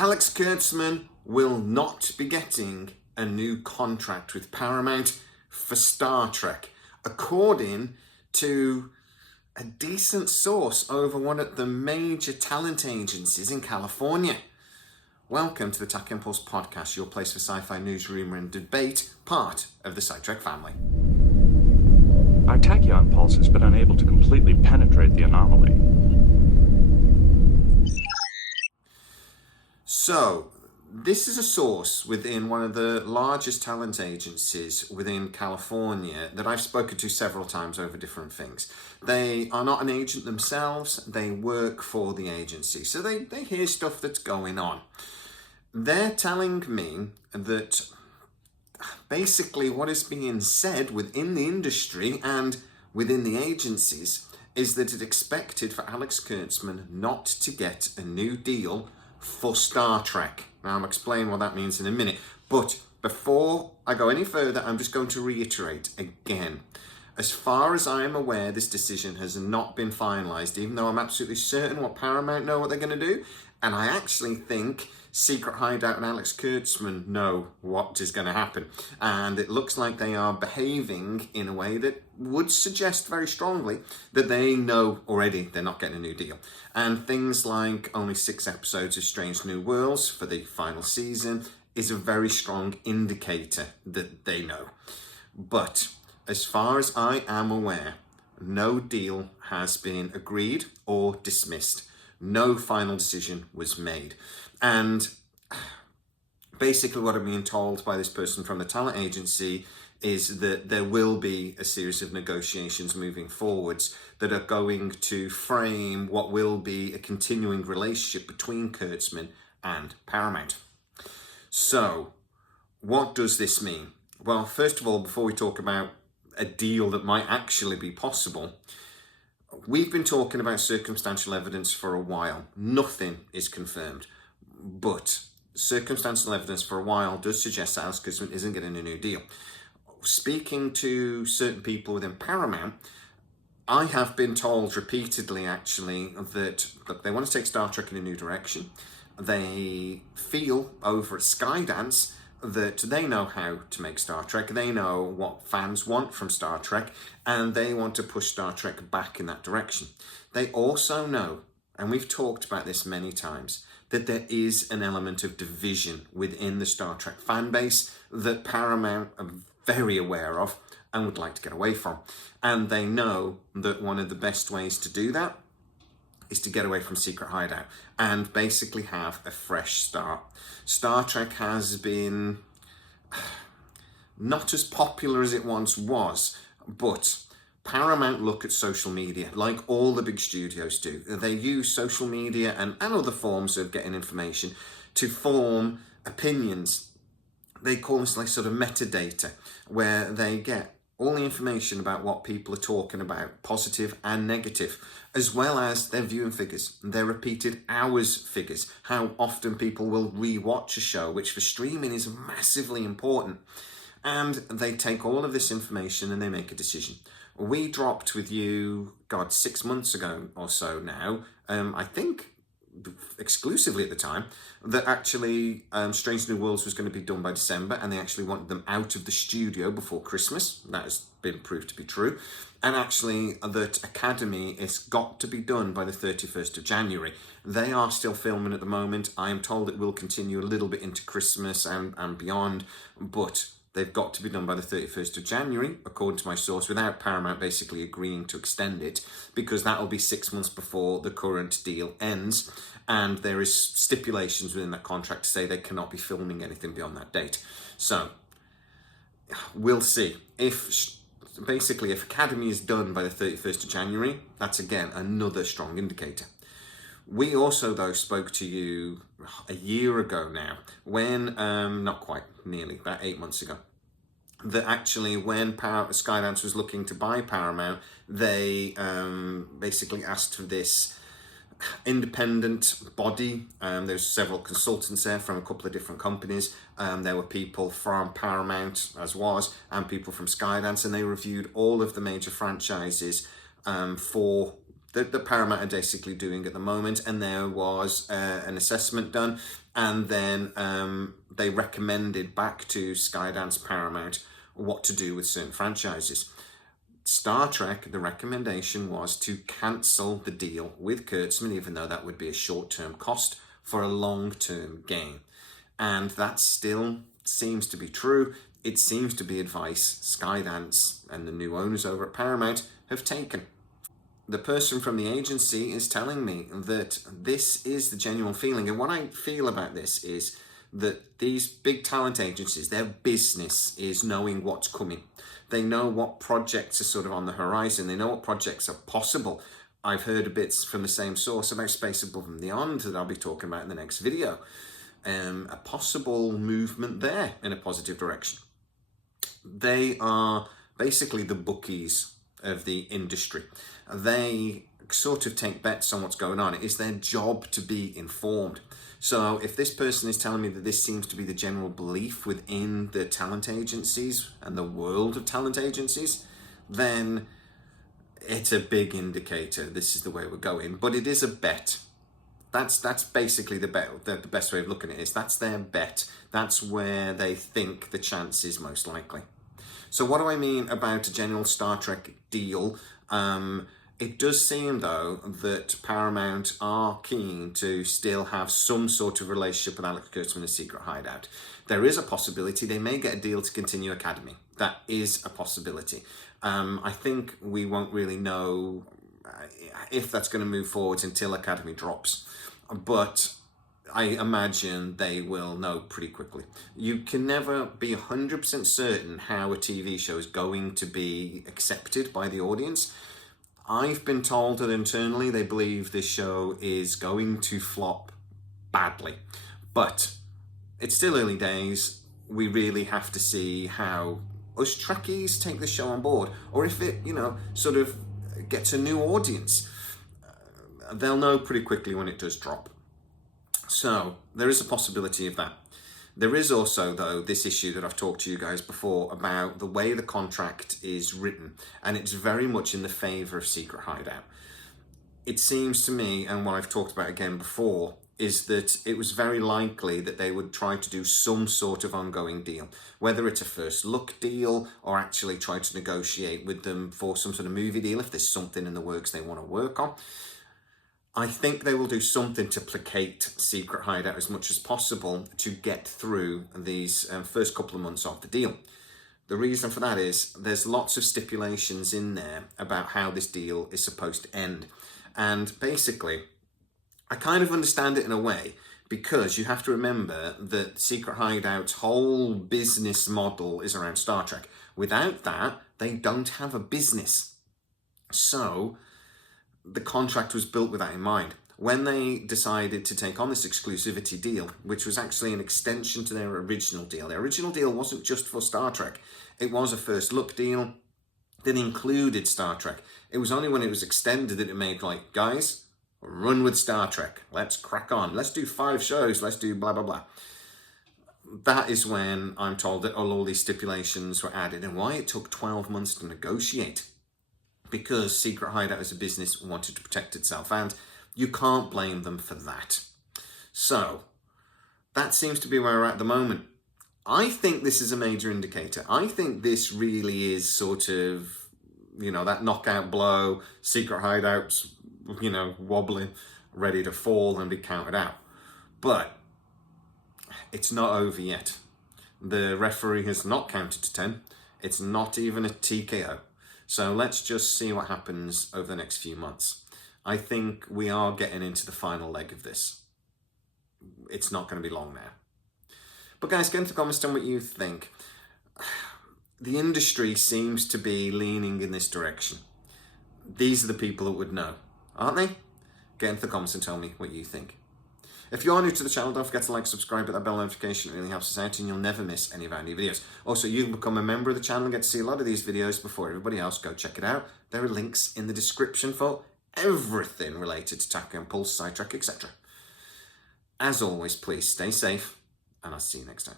Alex Kurtzman will not be getting a new contract with Paramount for Star Trek, according to a decent source over one of the major talent agencies in California. Welcome to the Tech Impulse podcast, your place for sci-fi news, rumour and debate, part of the scitrek family. Our tachyon pulse has been unable to completely penetrate the anomaly. So, this is a source within one of the largest talent agencies within California that I've spoken to several times over different things. They are not an agent themselves, they work for the agency, so they hear stuff that's going on. They're telling me that basically what is being said within the industry and within the agencies is that it's expected for Alex Kurtzman not to get a new deal for Star Trek. Now I'll explain what that means in a minute, but before I go any further, I'm just going to reiterate again. As far as I am aware, this decision has not been finalised, even though I'm absolutely certain what Paramount know what they're going to do, and I actually think Secret Hideout and Alex Kurtzman know what is going to happen. And it looks like they are behaving in a way that would suggest very strongly that they know already they're not getting a new deal. And things like only 6 episodes of Strange New Worlds for the final season is a very strong indicator that they know. But as far as I am aware, no deal has been agreed or dismissed. No final decision was made. And basically what I'm being told by this person from the talent agency is that there will be a series of negotiations moving forwards that are going to frame what will be a continuing relationship between Kurtzman and Paramount. So, what does this mean? Well, first of all, before we talk about a deal that might actually be possible, we've been talking about circumstantial evidence for a while. Nothing is confirmed, but circumstantial evidence for a while does suggest that Alex Kurtzman isn't getting a new deal. Speaking to certain people within Paramount, I have been told repeatedly actually that look, they want to take Star Trek in a new direction. They feel over at Skydance that they know how to make Star Trek, they know what fans want from Star Trek, and they want to push Star Trek back in that direction. They also know, and we've talked about this many times, that there is an element of division within the Star Trek fan base that Paramount are very aware of and would like to get away from. And they know that one of the best ways to do that is to get away from Secret Hideout and basically have a fresh start. Star Trek has been not as popular as it once was, but Paramount look at social media like all the big studios do. They use social media and other forms of getting information to form opinions. They call this like sort of metadata, where they get all the information about what people are talking about, positive and negative, as well as their viewing figures, their repeated hours figures, how often people will re-watch a show, which for streaming is massively important. And they take all of this information and they make a decision. We dropped with you, 6 months ago or so now, I think exclusively at the time, that actually Strange New Worlds was going to be done by December, and they actually wanted them out of the studio before Christmas. That has been proved to be true. And actually that Academy has got to be done by the 31st of January. They are still filming at the moment. I am told it will continue a little bit into Christmas and beyond, but they've got to be done by the 31st of January, according to my source, without Paramount basically agreeing to extend it, because that will be 6 months before the current deal ends, and there is stipulations within that contract to say they cannot be filming anything beyond that date. So, we'll see. If Academy is done by the 31st of January, that's again another strong indicator. We also, though, spoke to you a year ago now, when, not quite, nearly, about 8 months ago, that actually when Skydance was looking to buy Paramount, they basically asked for this independent body. There's several consultants there from a couple of different companies. There were people from Paramount, as was, and people from Skydance, and they reviewed all of the major franchises for that Paramount are basically doing at the moment. And there was an assessment done, and then they recommended back to Skydance Paramount what to do with certain franchises. Star Trek, the recommendation was to cancel the deal with Kurtzman, even though that would be a short-term cost for a long-term gain. And that still seems to be true. It seems to be advice Skydance and the new owners over at Paramount have taken. The person from the agency is telling me that this is the genuine feeling. And what I feel about this is that these big talent agencies, their business is knowing what's coming. They know what projects are sort of on the horizon. They know what projects are possible. I've heard a bit from the same source about Space Above and Beyond that I'll be talking about in the next video. A possible movement there in a positive direction. They are basically the bookies of the industry. They sort of take bets on what's going on. It is their job to be informed. So if this person is telling me that this seems to be the general belief within the talent agencies and the world of talent agencies, then it's a big indicator this is the way we're going. But it is a bet. That's basically the best way of looking at it is that's their bet. That's where they think the chance is most likely. So what do I mean about a general Star Trek deal? It does seem, though, that Paramount are keen to still have some sort of relationship with Alex Kurtzman and Secret Hideout. There is a possibility they may get a deal to continue Academy. That is a possibility. I think we won't really know if that's going to move forward until Academy drops. But I imagine they will know pretty quickly. You can never be 100% certain how a TV show is going to be accepted by the audience. I've been told that internally they believe this show is going to flop badly. But it's still early days. We really have to see how us Trekkies take the show on board, or if it, sort of gets a new audience. They'll know pretty quickly when it does drop. So there is a possibility of that. There is also, though, this issue that I've talked to you guys before about the way the contract is written, and it's very much in the favour of Secret Hideout. It seems to me, and what I've talked about again before, is that it was very likely that they would try to do some sort of ongoing deal, whether it's a first look deal or actually try to negotiate with them for some sort of movie deal if there's something in the works they want to work on. I think they will do something to placate Secret Hideout as much as possible to get through these first couple of months of the deal. The reason for that is there's lots of stipulations in there about how this deal is supposed to end. And basically, I kind of understand it in a way, because you have to remember that Secret Hideout's whole business model is around Star Trek. Without that, they don't have a business. So the contract was built with that in mind. When they decided to take on this exclusivity deal, which was actually an extension to their original deal. Their original deal wasn't just for Star Trek. It was a first look deal that included Star Trek. It was only when it was extended that it made like, guys, run with Star Trek. Let's crack on. Let's do 5 shows. Let's do blah, blah, blah. That is when I'm told that all these stipulations were added, and why it took 12 months to negotiate. Because Secret Hideout as a business wanted to protect itself, and you can't blame them for that. So that seems to be where we're at the moment. I think this is a major indicator. I think this really is sort of, that knockout blow, Secret Hideout's, wobbling, ready to fall and be counted out. But it's not over yet. The referee has not counted to 10. It's not even a TKO. So let's just see what happens over the next few months. I think we are getting into the final leg of this. It's not going to be long now. But guys, get into the comments, tell me what you think. The industry seems to be leaning in this direction. These are the people that would know, aren't they? Get into the comments and tell me what you think. If you are new to the channel, don't forget to like, subscribe, hit that bell notification. It really helps us out and you'll never miss any of our new videos. Also, you can become a member of the channel and get to see a lot of these videos before everybody else. Go check it out. There are links in the description for everything related to Tachyon Pulse, scitrek, etc. As always, please stay safe and I'll see you next time.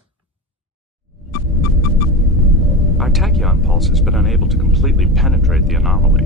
Our tachyon pulse has been unable to completely penetrate the anomaly.